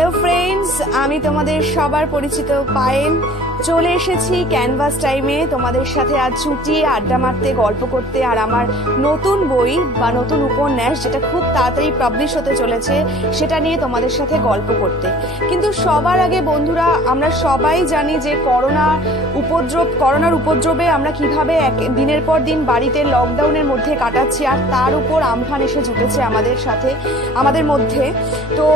Hello friends, আমি তোমাদের সবার পরিচিত পায়েল চলে এসেছি ক্যানভাস টাইমে তোমাদের সাথে আজ ছুটিয়ে আড্ডা মারতে, গল্প করতে, আর আমার নতুন বই বা নতুন উপন্যাস যেটা খুব তাড়াতাড়ি পাবলিশ হতে চলেছে সেটা নিয়ে তোমাদের সাথে গল্প করতে। কিন্তু সবার আগে বন্ধুরা, আমরা সবাই জানি যে করোনার উপদ্রবে আমরা কিভাবে দিনের পর দিন বাড়িতে লকডাউনের মধ্যে কাটাচ্ছি, আর তার উপর আমফান এসে জুটেছে আমাদের মধ্যে। তো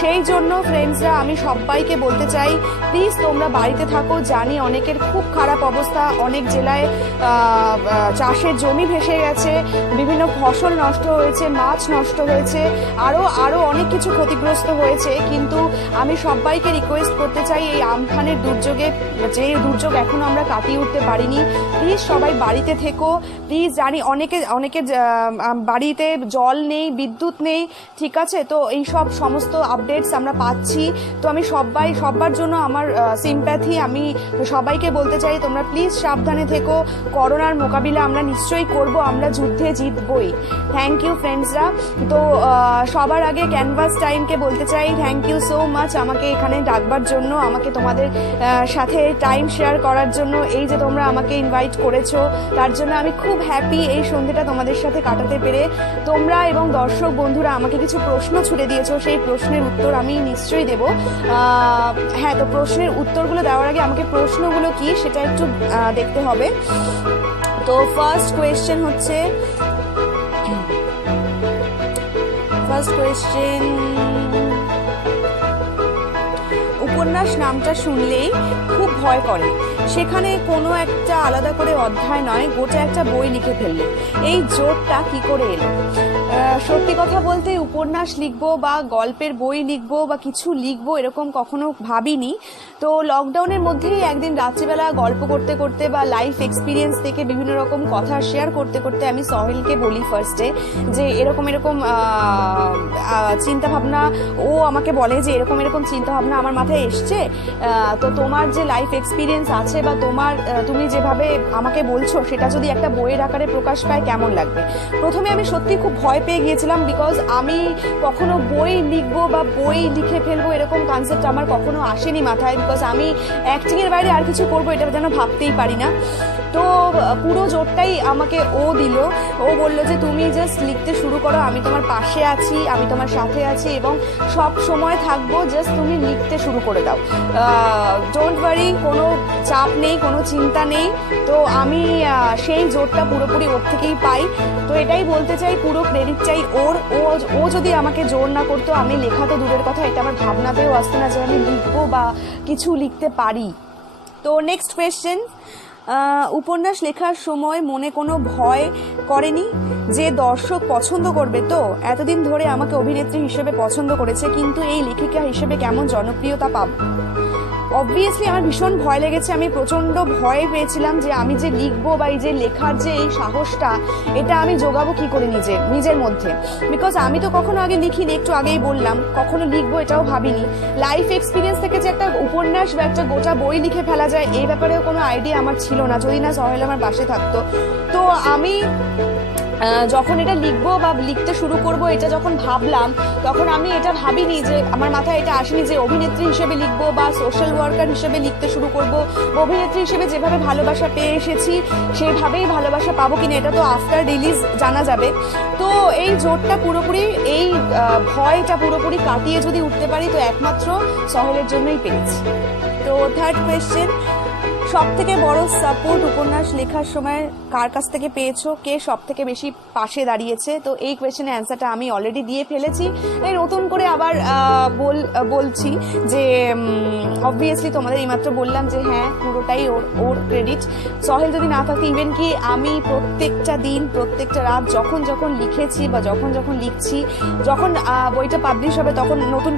সেই জন্য ফ্রেন্ডসরা, আমি সবাইকে বলতে চাই, প্লিজ তোমরা বাড়িতে থাকো। জানি অনেকের খুব খারাপ অবস্থা, অনেক জেলায় চাষের জমি ভেসে গেছে, বিভিন্ন ফসল নষ্ট হয়েছে, মাছ নষ্ট হয়েছে, আরও অনেক কিছু ক্ষতিগ্রস্ত হয়েছে। কিন্তু আমি সবাইকে রিকোয়েস্ট করতে চাই, এই আমফানের দুর্যোগে, যে দুর্যোগ এখনো আমরা কাটিয়ে উঠতে পারিনি, প্লিজ সবাই বাড়িতে থেকো। প্লিজ, জানি অনেকের বাড়িতে জল নেই, বিদ্যুৎ নেই, ঠিক আছে? তো এই সমস্ত আপডেটস আমরা পাচ্ছি। তো আমি সবার জন্য আমার সিম্প্যাথি। আমি সবাইকে বলতে চাই, তোমরা প্লিজ সাবধানে থেকো। করোনার মোকাবিলা আমরা নিশ্চয়ই করব, আমরা যুদ্ধে জিতবই। Thank you ফ্রেন্ডসরা। তো সবার আগে ক্যানভাস টাইমকে বলতে চাই, থ্যাংক ইউ সো মাচ আমাকে এখানে ডাকবার জন্য, আমাকে তোমাদের সাথে টাইম শেয়ার করার জন্য। এই যে তোমরা আমাকে ইনভাইট করেছো, তার জন্য আমি খুব হ্যাপি এই সন্ধ্যেটা তোমাদের সাথে কাটাতে পেরে। তোমরা এবং দর্শক বন্ধুরা আমাকে কিছু প্রশ্ন ছুড়ে দিয়েছো, সেই প্রশ্নের উত্তর আমি নিশ্চয়ই দেবো। হ্যাঁ, তো প্রশ্নের উত্তরগুলো দেওয়ার আগে আমাকে প্রশ্নগুলো কি সেটা একটু দেখতে হবে। তো ফার্স্ট কোয়েশ্চেন, উপন্যাস নামটা শুনলেই খুব ভয় করে, সেখানে কোনো একটা আলাদা করে অধ্যায় নয়, গোটা একটা বই লিখে ফেললে, এই জোরটা কি করে এলো? সত্যি কথা বলতে, উপন্যাস লিখবো বা গল্পের বই লিখবো বা কিছু লিখবো এরকম কখনো ভাবিনি। তো লকডাউনের মধ্যেই একদিন রাত্রিবেলা গল্প করতে করতে বা লাইফ এক্সপিরিয়েন্স থেকে বিভিন্ন রকম কথা শেয়ার করতে করতে আমি সহেলকে বলি ফার্স্টে যে এরকম চিন্তাভাবনা, ও আমাকে বলে যে এরকম চিন্তাভাবনা আমার মাথায় এসছে, তো তোমার যে লাইফ এক্সপিরিয়েন্স আছে বা তুমি যেভাবে আমাকে বলছো সেটা যদি একটা বইয়ের আকারে প্রকাশ পায় কেমন লাগবে। প্রথমে আমি সত্যি খুব ভয় পেয়ে গিয়েছিলাম, বিকজ আমি কখনো বই লিখবো বা বই লিখে ফেলবো এরকম কনসেপ্ট আমার কখনো আসেনি মাথায়, বিকজ আমি অ্যাক্টিংয়ের বাইরে আর কিছু করবো এটা যেন ভাবতেই পারি না। তো পুরো জোরটাই আমাকে ও দিল। ও বলল যে তুমি জাস্ট লিখতে শুরু করো, আমি তোমার পাশে আছি, আমি তোমার সাথে আছি এবং সব সময় থাকবো, জাস্ট তুমি লিখতে শুরু করে দাও, ডোন্ট ওয়ারি, কোনো চাপ নেই, কোনো চিন্তা নেই। তো আমি সেই জোরটা পুরোপুরি ওর থেকেই পাই। তো এটাই বলতে চাই, পুরো ক্রেডিট চাই ওর। ও যদি আমাকে জোর না করতো, আমি লেখা তো দূরের কথা, এটা আমার ভাবনাতেও আসতো না যে আমি লিখবো বা কিছু লিখতে পারি। তো নেক্সট কোয়েশ্চেন, উপন্যাস লেখার সময় মনে কোনো ভয় করেনি যে দর্শক পছন্দ করবে? তো এতদিন ধরে আমাকে অভিনেত্রী হিসেবে পছন্দ করেছে, কিন্তু এই লেখিকা হিসেবে কেমন জনপ্রিয়তা পাবো? অবভিয়াসলি আমার ভীষণ ভয় লেগেছে, আমি প্রচণ্ড ভয় পেয়েছিলাম যে আমি যে লিখবো বা এই যে লেখার যে এই সাহসটা, এটা আমি জোগাবো কি করে নিজের মধ্যে, বিকজ আমি তো কখনো আগে লিখিনি, একটু আগেই বললাম, কখনো লিখবো এটাও ভাবিনি। লাইফ এক্সপিরিয়েন্স থেকে যে একটা উপন্যাস বা একটা গোটা বই লিখে ফেলা যায় এই ব্যাপারেও কোনো আইডিয়া আমার ছিল না, যদি না সহেল আমার পাশে থাকতো। তো আমি যখন এটা লিখবো বা লিখতে শুরু করব, এটা যখন ভাবলাম, তখন আমি এটা ভাবিনি, যে আমার মাথায় এটা আসেনি যে অভিনেত্রী হিসেবে লিখবো বা সোশ্যাল ওয়ার্কার হিসেবে লিখতে শুরু করব। অভিনেত্রী হিসেবে যেভাবে ভালোবাসা পেয়ে এসেছি সেইভাবেই ভালোবাসা পাবো কিনা এটা তো আফটার রিলিজ জানা যাবে। তো এই জোরটা পুরোপুরি, এই ভয়টা পুরোপুরি কাটিয়ে যদি উঠতে পারি, তো একমাত্র সহেলের জন্যই পেয়েছি। তো থার্ড কোয়েশ্চেন, সব থেকে বড় সাপোর্ট উপন্যাস লেখার সময় কার কাছ থেকে পেয়েছো? কে সব থেকে বেশি পাশে দাঁড়িয়েছে? তো এই কোয়েশ্চেনের অ্যান্সারটা আমি অলরেডি দিয়ে ফেলেছি, এই নতুন করে আবার বলছি যে অবভিয়াসলি তোমাদের এইমাত্র বললাম যে হ্যাঁ, পুরোটাই ওর ক্রেডিট। সহেল যদি না থাকতো, ইভেন কি আমি প্রত্যেকটা দিন, প্রত্যেকটা রাত যখন লিখেছি বা যখন লিখছি, যখন বইটা পাবলিশ হবে তখন নতুন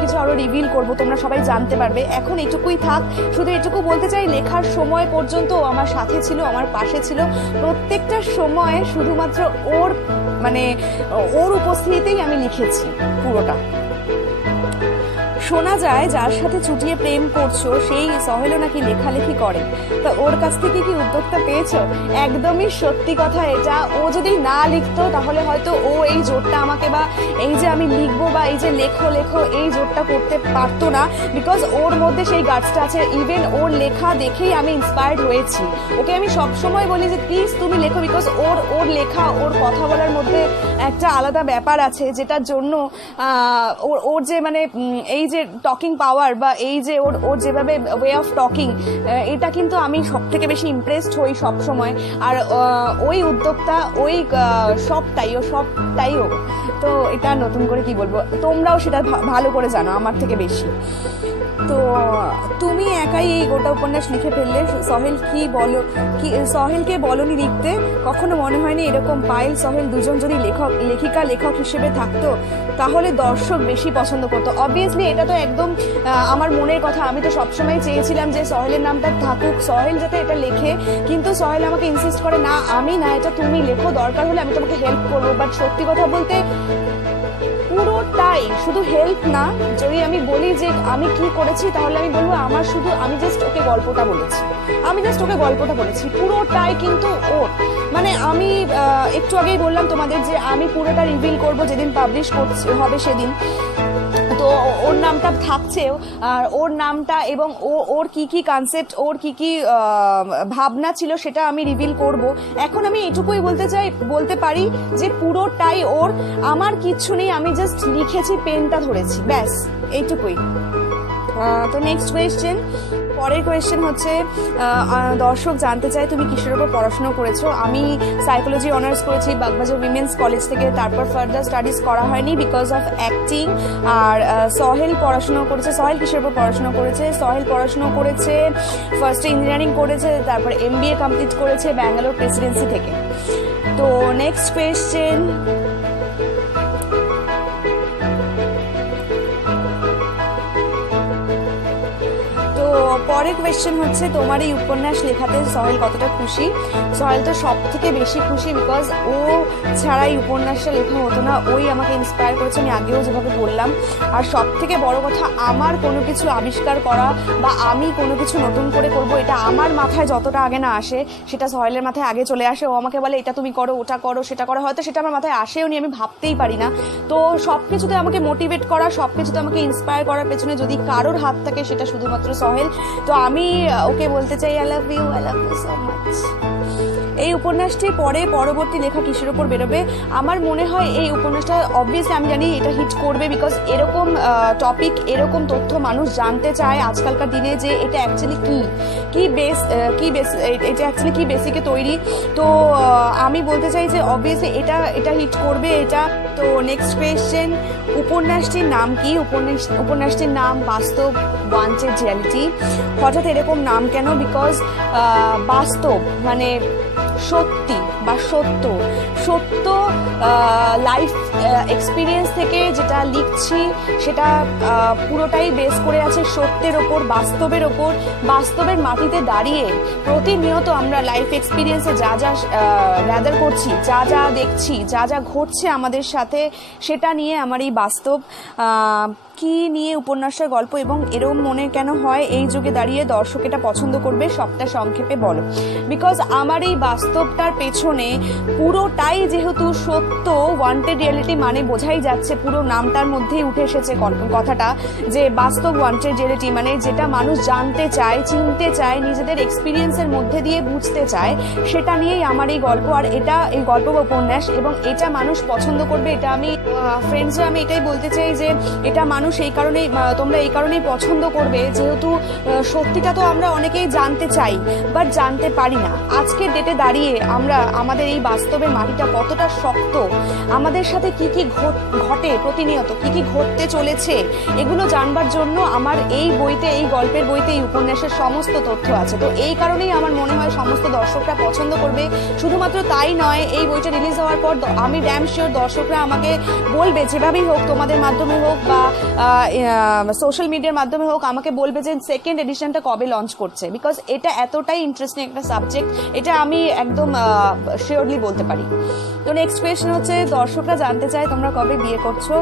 কিছু আরো রিভিল করবো, তোমরা সবাই জানতে পারবে। এখন এটুকুই থাক, শুধু এটুকু বলতে চাই, লেখার সময় পর্যন্ত আমার সাথে ছিল, আমার পাশে ছিল, প্রত্যেকটা সময় শুধুমাত্র ওর উপস্থিতিতেই আমি লিখেছি পুরোটা। শোনা যায় যার সাথে চুটিয়ে প্রেম করছো সেই সহেলও নাকি লেখালেখি করে, তো ওর কাছ থেকে কি উদ্যোগটা পেয়েছো? একদমই সত্যি কথা এটা। ও যদি না লিখতো তাহলে হয়তো ও এই জোরটা আমাকে, বা এই যে আমি লিখবো বা এই যে লেখো লেখো এই জোরটা করতে পারতো না, বিকজ ওর মধ্যে সেই গার্ডসটা আছে। ইভেন ওর লেখা দেখেই আমি ইন্সপায়ার্ড হয়েছি। ওকে আমি সবসময় বলি যে প্লিজ তুমি লেখো, বিকজ ওর লেখা, ওর কথা বলার মধ্যে একটা আলাদা ব্যাপার আছে, যেটার জন্য ওর যে মানে এই যে টকিং পাওয়ার বা এই যে ওর যেভাবে ওয়ে অফ টকিং, এটা কিন্তু আমি সব থেকে বেশি ইমপ্রেসড হই সব সময়। আর ওই উদ্যোক্তা, ওই সবটাইও তো এটা নতুন করে কি বলবো, তোমরাও সেটা ভালো করে জানো আমার থেকে বেশি। তো তুমি একাই এই গোটা উপন্যাস লিখে ফেললে। সহেলকে বলনি লিখতে? কখনো মনে হয়নি এরকম পায়েল সহেল দুজন যদি লেখক হিসেবে থাকতো তাহলে দর্শক বেশি পছন্দ করতো? অবভিয়াসলি এটা তো একদম আমার মনের কথা। আমি তো সবসময় চেয়েছিলাম যে সহেলের নামটা থাকুক, সহেল যাতে এটা লেখে, কিন্তু সহেল আমাকে ইনসিস্ট করে না আমি না, এটা তুমি লেখো, দরকার হলে আমি তোমাকে হেল্প করবো। বাট সত্যি কথা বলতে পুরোটাই শুধু হেল্প না। যদি আমি বলি যে আমি কি করেছি তাহলে আমি বলবো আমি জাস্ট ওকে গল্পটা বলেছি, পুরোটাই কিন্তু ওর। মানে আমি একটু আগেই বললাম তোমাদের যে আমি পুরোটা রিভিল করব যেদিন পাবলিশ হবে সেদিন। তো ওর নামটা থাকছেও, আর ওর নামটা এবং ওর কি কি কনসেপ্ট, ওর কি কি ভাবনা ছিল সেটা আমি রিভিল করব। এখন আমি এটুকুই বলতে পারি যে পুরোটাই ওর, আমার কিচ্ছু নেই, আমি জাস্ট লিখেছি, পেনটা ধরেছি, ব্যাস এইটুকুই। তো নেক্সট কোয়েশ্চেন, পরের কোয়েশ্চেন হচ্ছে দর্শক জানতে চায় তুমি কিসের উপর পড়াশোনা করেছো? আমি সাইকোলজি অনার্স করেছি বাগবাজার উইমেন্স কলেজ থেকে, তারপর ফার্দার স্টাডিজ করা হয়নি বিকজ অফ অ্যাক্টিং। আর সহেল কিসের উপর পড়াশোনা করেছে? সহেল পড়াশোনা করেছে ফার্স্টে ইঞ্জিনিয়ারিং করেছে, তারপর MBA কমপ্লিট করেছে ব্যাঙ্গালোর প্রেসিডেন্সি থেকে। তো নেক্সট কোয়েশ্চেন, পরের কোয়েশ্চেন হচ্ছে তোমার এই উপন্যাস লেখাতে সহেল কতটা খুশি? সহেল তো সব থেকে বেশি খুশি, বিকজ ও ছাড়া এই উপন্যাসটা লেখা হতো না। ওই আমাকে ইন্সপায়ার করেছে, আমি আগেও যেভাবে বললাম। আর সব থেকে বড় কথা, আমার কোনো কিছু আবিষ্কার করা বা আমি কোনো কিছু নতুন করে করব, এটা আমার মাথায় যতটা আগে না আসে সেটা সহেলের মাথায় আগে চলে আসে। ও আমাকে বলে এটা তুমি করো, ওটা করো, সেটা করো, হয়তো সেটা আমার মাথায় আসেও নি, আমি ভাবতেই পারি না। তো সব কিছুতে আমাকে মোটিভেট করা, সব কিছুতে আমাকে ইন্সপায়ার করার পেছনে যদি কারোর হাত থাকে সেটা শুধুমাত্র সহেল। তো আমি ওকে বলতে চাই I love you so much. এই উপন্যাসটি পরবর্তী লেখা কিসের উপর বেরোবে? আমার মনে হয় এই উপন্যাসটা অবভিয়াসলি আমি জানি এটা হিট করবে, বিকজ এরকম টপিক, এরকম তথ্য মানুষ জানতে চায় আজকালকার দিনে, যে এটা অ্যাকচুয়ালি এটা অ্যাকচুয়ালি কি বেসিকে তৈরি। তো আমি বলতে চাই যে অবভিয়াসলি এটা হিট করবে এটা। তো নেক্সট কোয়েশ্চেন, উপন্যাসটির নাম কি? উপন্যাসটির নাম বাস্তব ওয়ান্টেড রিয়ালিটি। হঠাৎ এরকম নাম কেন? বিকজ বাস্তব মানে সত্যি বা সত্য লাইফ এক্সপিরিয়েন্স থেকে যেটা লিখছি সেটা পুরোটাই বেস করে আছে সত্যের ওপর, বাস্তবের ওপর। বাস্তবের মাটিতে দাঁড়িয়ে প্রতিনিয়ত আমরা লাইফ এক্সপিরিয়েন্সে যা গ্যাদার করছি, যা দেখছি, যা ঘটছে আমাদের সাথে, সেটা নিয়ে আমার এই বাস্তব। কি নিয়ে উপন্যাসের গল্প এবং এরম মনে কেন হয় এই যুগে দাঁড়িয়ে দর্শক এটা পছন্দ করবে, সবটা সংক্ষেপে বলো। বিকজ আমার এই বাস্তবটার পেছনে পুরোটাই যেহেতু সত্য, ওয়ান্টেড রিয়ালিটি মানে বোঝাই যাচ্ছে, পুরো নামটার মধ্যেই উঠে এসেছে কথাটা, যে বাস্তব ওয়ান্টেড রিয়ালিটি মানে যেটা মানুষ জানতে চায়, চিনতে চায়, নিজেদের এক্সপিরিয়েন্সের মধ্যে দিয়ে বুঝতে চায়, সেটা নিয়েই আমার এই গল্প। আর এই গল্প বা উপন্যাস, এবং এটা মানুষ পছন্দ করবে, এটা আমি ফ্রেন্ডসরা আমি এটাই বলতে চাই যে এটা মানুষ তোমরা এই কারণেই পছন্দ করবে, যেহেতু সত্যিটা তো আমরা অনেকেই জানতে চাই বাট জানতে পারি না। আজকের ডেটে দাঁড়িয়ে আমরা আমাদের এই বাস্তবের মাটিটা কতটা শক্ত, আমাদের সাথে কি কি ঘটে প্রতিনিয়ত, কি কি ঘটতে চলেছে, এগুলো জানবার জন্য আমার এই গল্পের বইতে, এই উপন্যাসের সমস্ত তথ্য আছে। তো এই কারণেই আমার মনে হয় সমস্ত দর্শকরা পছন্দ করবে। শুধুমাত্র তাই নয়, এই বইটা রিলিজ হওয়ার পর আমি ড্যাম শিওর দর্শকরা আমাকে বলবে, যেভাবেই হোক, তোমাদের মাধ্যমে হোক বা সোশ্যাল মিডিয়ার মাধ্যমে হোক আমাকে বলবে যে সেকেন্ড এডিশনটা কবে লঞ্চ করছে, বিকজ এটা এতটাই ইন্টারেস্টিং একটা সাবজেক্ট, এটা আমি একদম শিওরলি বলতে পারি। তো নেক্সট কোয়েশ্চেন হচ্ছে দর্শকরা জানতে চায় তোমরা কবে বিয়ে করছো।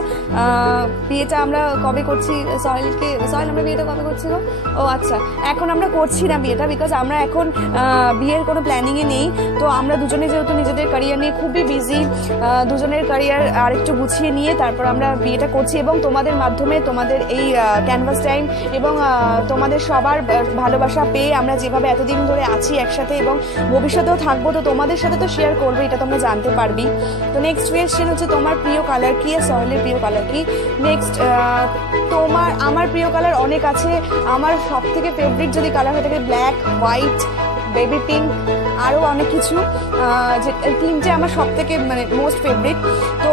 বিয়েটা আমরা কবে করছি, সোহেল আমরা বিয়েটা কবে করছি গো? ও আচ্ছা, এখন আমরা করছি না বিয়েটা, বিকজ আমরা এখন বিয়ের কোনো প্ল্যানিংয়ে নেই। তো আমরা দুজনে যেহেতু নিজেদের ক্যারিয়ার নিয়ে খুবই বিজি, দুজনের ক্যারিয়ার আর একটু গুছিয়ে নিয়ে তারপর আমরা বিয়েটা করছি, এবং তোমাদের মাধ্যমে তোমাদের এই ক্যানভাস টাইম এবং তোমাদের সবার ভালোবাসা পেয়ে আমরা যেভাবে এতদিন ধরে আছি একসাথে এবং ভবিষ্যতেও থাকবো, তো তোমাদের সাথে তো শেয়ার করবো, এটা তোমরা জানতে পারবি। তো নেক্সট কোয়েশ্চেন হচ্ছে তোমার প্রিয় কালার কি আর সোহেলের প্রিয় কালার কি। নেক্সট, আমার প্রিয় কালার অনেক আছে, আমার সব থেকে ফেভারিট যদি কালার হয়ে থাকে ব্ল্যাক, হোয়াইট, বেবি পিঙ্ক, আরও অনেক কিছু, যে তিনটে আমার সব থেকে মানে মোস্ট ফেভারিট। তো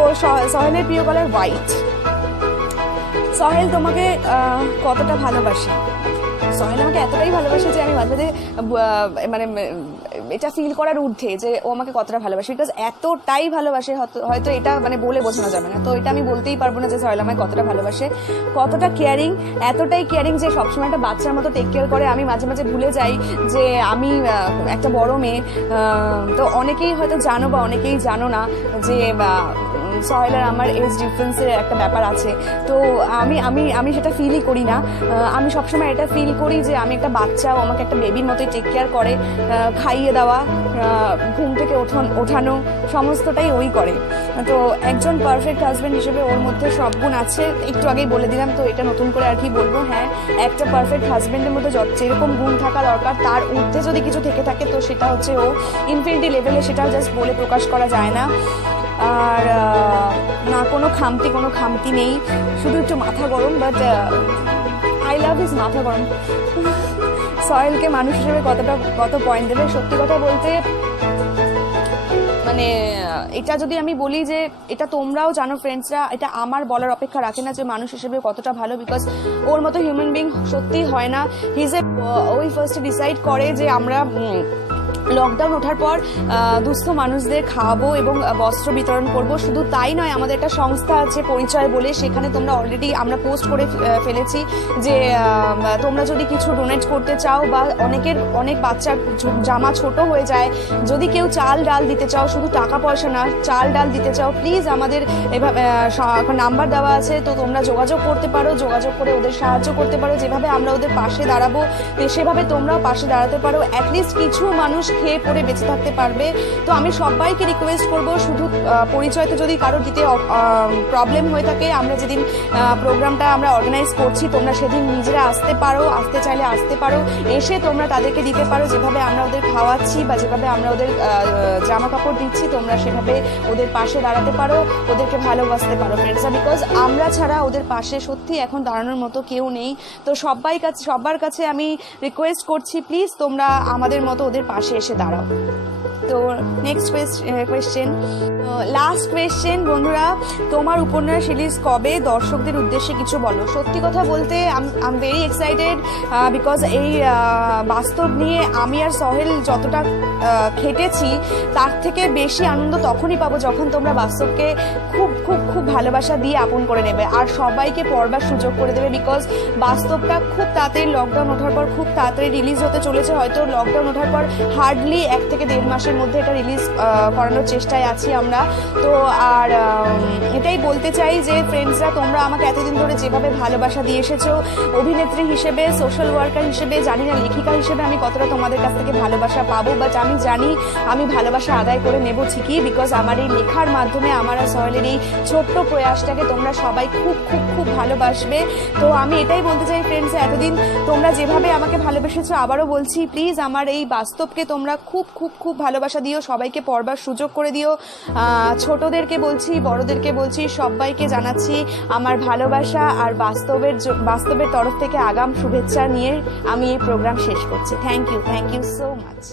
সোহেলের প্রিয় কালার হোয়াইট। সোহেল তোমাকে কতটা ভালোবাসে? সোহেল আমাকে এতটাই ভালোবাসে যে আমি মাঝে মাঝে মানে এটা ফিল করার ঊর্ধ্বে যে ও আমাকে কতটা ভালোবাসে, বিকজ এতটাই ভালোবাসে, হয়তো এটা মানে বলে বোঝানো যাবে না। তো এটা আমি বলতেই পারবো না যে সোহেল আমাকে কতটা ভালোবাসে, কতটা কেয়ারিং, এতটাই কেয়ারিং যে সবসময় একটা বাচ্চার মতো টেক কেয়ার করে। আমি মাঝে মাঝে ভুলে যাই যে আমি একটা বড় মেয়ে। তো অনেকেই হয়তো জানো বা অনেকেই জানো না যে সোহেল আর আমার এজ ডিফারেন্সের একটা ব্যাপার আছে। তো আমি আমি আমি সেটা ফিলই করি না। আমি সবসময় এটা ফিল করি যে আমি একটা বাচ্চা, ও আমাকে একটা বেবির মতোই টেক কেয়ার করে, খাইয়ে দেওয়া, ঘুম থেকে ওঠানো, সমস্তটাই ওই করে। তো একজন পারফেক্ট হাজব্যান্ড হিসেবে ওর মধ্যে সব গুণ আছে, একটু আগেই বলে দিলাম, তো এটা নতুন করে আর কি বলবো। হ্যাঁ, একটা পারফেক্ট হাজব্যান্ডের মধ্যে যেরকম গুণ থাকা দরকার তার ঊর্ধ্বে যদি কিছু থেকে থাকে তো সেটা হচ্ছে ও ইনফিনিটি লেভেলে, সেটা জাস্ট বলে প্রকাশ করা যায় না। আর না কোনো খামতি নেই, শুধু একটু মাথা গরম, বাট আই লাভ হিজ মাথা গরম। সোহেলকে মানুষ হিসেবে কত পয়েন্ট দেবে? সত্যি কথা বলতে মানে এটা যদি আমি বলি যে এটা তোমরাও জানো ফ্রেন্ডসরা, এটা আমার বলার অপেক্ষা রাখে না যে মানুষ হিসেবে কতটা ভালো, বিকজ ওর মতো হিউম্যান বিং সত্যিই হয় না। ওই ফার্স্টে ডিসাইড করে যে আমরা লকডাউন ওঠার পর দুস্থ মানুষদের খাওয়াবো এবং বস্ত্র বিতরণ করব। শুধু তাই নয়, আমাদের একটা সংস্থা আছে পরিচয় বলে, সেখানে তোমরা অলরেডি আমরা পোস্ট করে ফেলেছি যে তোমরা যদি কিছু ডোনেট করতে চাও বা অনেক বাচ্চার জামা ছোট হয়ে যায়, যদি কেউ চাল ডাল দিতে চাও, শুধু টাকা পয়সা না, চাল ডাল দিতে চাও, প্লিজ আমাদের এভাবে নাম্বার দেওয়া আছে, তো তোমরা যোগাযোগ করতে পারো, যোগাযোগ করে ওদের সাহায্য করতে পারো। যেভাবে আমরা ওদের পাশে দাঁড়াবো সেভাবে তোমরাও পাশে দাঁড়াতে পারো, অ্যাটলিস্ট কিছু মানুষ খেয়ে পরে বেঁচে থাকতে পারবে। তো আমি সবাইকে রিকোয়েস্ট করব, শুধু পরিচয়তে যদি কারো দিতে প্রবলেম হয়ে থাকে, আমরা যেদিন প্রোগ্রামটা আমরা অর্গানাইজ করছি তোমরা সেদিন নিজেরা আসতে পারো, আসতে চাইলে আসতে পারো, এসে তোমরা তাদেরকে দিতে পারো। যেভাবে আমরা ওদের খাওয়াচ্ছি বা যেভাবে আমরা ওদের জামা কাপড় দিচ্ছি, তোমরা সেভাবে ওদের পাশে দাঁড়াতে পারো, ওদেরকে ভালোবাসতে পারো ফ্রেন্ডসরা, বিকজ আমরা ছাড়া ওদের পাশে সত্যি এখন দাঁড়ানোর মতো কেউ নেই। তো সবার কাছে আমি রিকোয়েস্ট করছি, প্লিজ তোমরা আমাদের মতো ওদের পাশে এসে দাঁড়াও। তো নেক্সট কোয়েশ্চেন, লাস্ট কোয়েশ্চেন বন্ধুরা, তোমার উপন্যাস রিলিজ কবে? দর্শকদের উদ্দেশ্যে কিছু বলো। সত্যি কথা বলতে I am very excited, because এই বাস্তব নিয়ে আমি আর সোহেল যতটা খেটেছি তার থেকে বেশি আনন্দ তখনই পাবো যখন তোমরা বাস্তবকে খুব খুব খুব ভালোবাসা দিয়ে আপন করে নেবে আর সবাইকে পড়বার সুযোগ করে দেবে, বিকজ বাস্তবটা খুব তাড়াতাড়ি লকডাউন ওঠার পর খুব তাড়াতাড়ি রিলিজ হতে চলেছে। হয়তো লকডাউন ওঠার পর হার্ডলি 1 থেকে 1.5 মাসের মধ্যে এটা রিলিজ করানোর চেষ্টায় আছি আমরা। তো আর এটাই বলতে চাই যে ফ্রেন্ডসরা, তোমরা আমাকে এতদিন ধরে যেভাবে ভালোবাসা দিয়ে এসেছো, অভিনেত্রী হিসেবে, সোশ্যাল ওয়ার্কার হিসেবে, জানি না লেখিকা হিসেবে আমি কতটা তোমাদের কাছ থেকে ভালোবাসা পাবো, বাট আমি জানি আমি ভালোবাসা আদায় করে নেবো ঠিকই, বিকজ আমার এই লেখার মাধ্যমে আমার আর সোহেলের এই ছোট্ট প্রয়াসটাকে তোমরা সবাই খুব খুব খুব ভালোবাসবে। তো আমি এটাই বলতে চাই ফ্রেন্ডস, এতদিন তোমরা যেভাবে আমাকে ভালোবেসেছো, আবারও বলছি প্লিজ আমার এই বাস্তবকে তোমরা খুব খুব খুব ভালোবাসা দিও, সবাইকে পড়বার সুযোগ করে দিও। ছোটদেরকে বলছি, বড়দেরকে বলছি, সবাইকে জানাচ্ছি আমার ভালোবাসা আর বাস্তবের তরফ থেকে আগাম শুভেচ্ছা নিয়ে আমি এই প্রোগ্রাম শেষ করছি। Thank you so much.